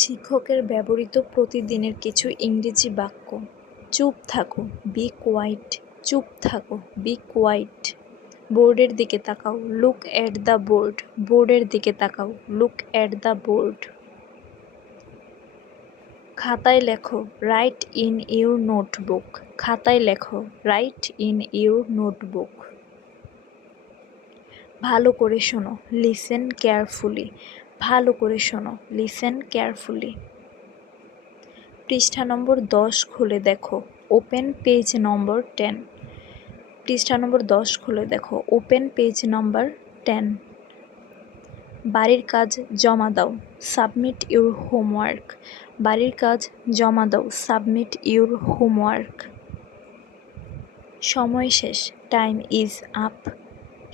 শিক্ষকের ব্যবহৃত প্রতিদিনের কিছু ইংরেজি বাক্য। চুপ থাকো বি কোয়াইট চুপ থাকো বি কোয়াইট বোর্ডের দিকে তাকাও। লুক অ্যাট দ্য বোর্ড বোর্ডের দিকে তাকাও। লুক অ্যাট দ্য বোর্ড খাতায় লেখো রাইট ইন ইউর নোটবুক খাতায় লেখো রাইট ইন ইউর নোটবুক ভালো করে শোনো। লিসেন কেয়ারফুলি ভালো করে শোনো লিসেন কেয়ারফুলি পৃষ্ঠা নম্বর দশ খুলে দেখো ওপেন পেজ নম্বর টেন পৃষ্ঠা নম্বর দশ খুলে দেখো ওপেন পেজ নম্বর টেন বাড়ির কাজ জমা দাও সাবমিট ইউর হোমওয়ার্ক বাড়ির কাজ জমা দাও সাবমিট ইউর হোমওয়ার্ক সময় শেষ টাইম ইজ আপ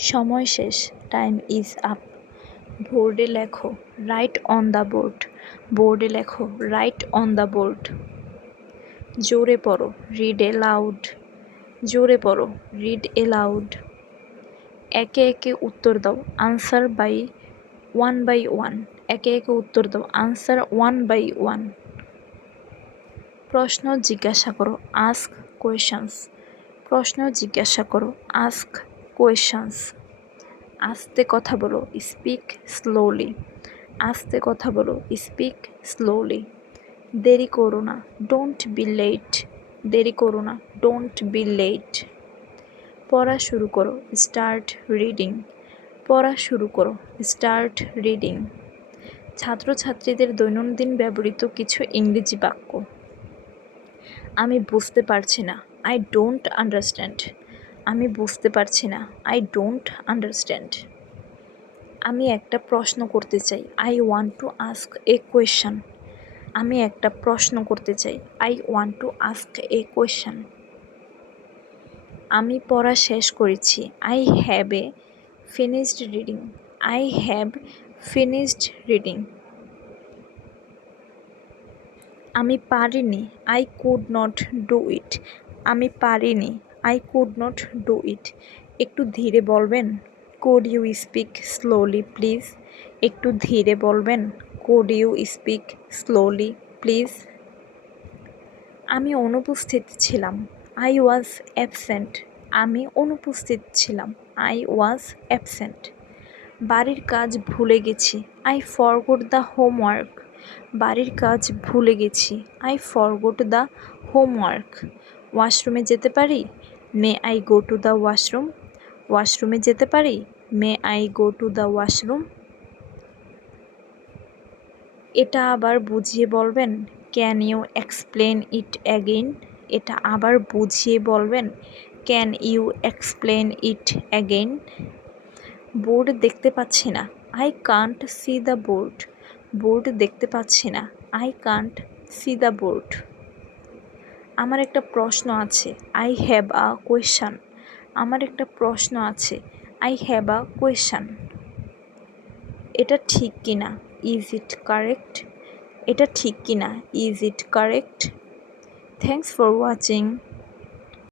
সময় শেষ টাইম ইজ আপ বোর্ডে লেখো রাইট অন দ্য বোর্ড বোর্ডে লেখো রাইট অন দ্য বোর্ড জোরে পড়ো রিড এ লাউড জোরে পড়ো রিড এ লাউড একে একে উত্তর দাও answer by one by one একে একে উত্তর দাও আনসার ওয়ান বাই ওয়ান প্রশ্ন জিজ্ঞাসা করো আস্ক কোয়েশনস প্রশ্ন জিজ্ঞাসা করো আস্ক কোয়েশনস আস্তে কথা বলো স্পিক স্লোলি আস্তে কথা বলো স্পিক স্লোলি দেরি করো না ডোন্ট বি লেট দেরি করো না ডোন্ট বি লেট পড়া শুরু করো স্টার্ট রিডিং পড়া শুরু করো স্টার্ট রিডিং ছাত্রছাত্রীদের দৈনন্দিন ব্যবহৃত কিছু ইংরেজি বাক্য। আমি বুঝতে পারছি না আই ডোন্ট আন্ডারস্ট্যান্ড আমি বুঝতে পারছি না। আই ডোন্ট আন্ডারস্ট্যান্ড আমি একটা প্রশ্ন করতে চাই। I want to ask a question আমি একটা প্রশ্ন করতে চাই। I want to ask a question আমি পড়া শেষ করেছি। I have a finished reading I have finished reading আমি পারিনি। I could not do it আমি পারিনি। I could not do it একটু ধীরে বলবেন? Could you speak slowly please একটু ধীরে বলবেন? Could you speak slowly please আমি অনুপস্থিত ছিলাম। আই ওয়াজ অ্যাবসেন্ট আমি অনুপস্থিত ছিলাম। আই ওয়াজ অ্যাবসেন্ট বাড়ির কাজ ভুলে গেছি। আই ফরগোট দ্য হোমওয়ার্ক বাড়ির কাজ ভুলে গেছি। আই ফরগোট দ্য হোমওয়ার্ক ওয়াশরুমে যেতে পারি? May I go to the washroom ওয়াশরুমে যেতে পারি? May I go to the washroom এটা আবার বুঝিয়ে বলবেন? Can you explain it again এটা আবার বুঝিয়ে বলবেন? Can you explain it again board দেখতে পাচ্ছি না। I can't see the board board দেখতে পাচ্ছি না। I can't see the board আমার একটা প্রশ্ন আছে। আই হ্যাভ আ কোয়েশান আমার একটা প্রশ্ন আছে। আই হ্যাভ আ কোয়েশান এটা ঠিক কি না ইজ ইট কারেক্ট এটা ঠিক কি না is it correct thanks for watching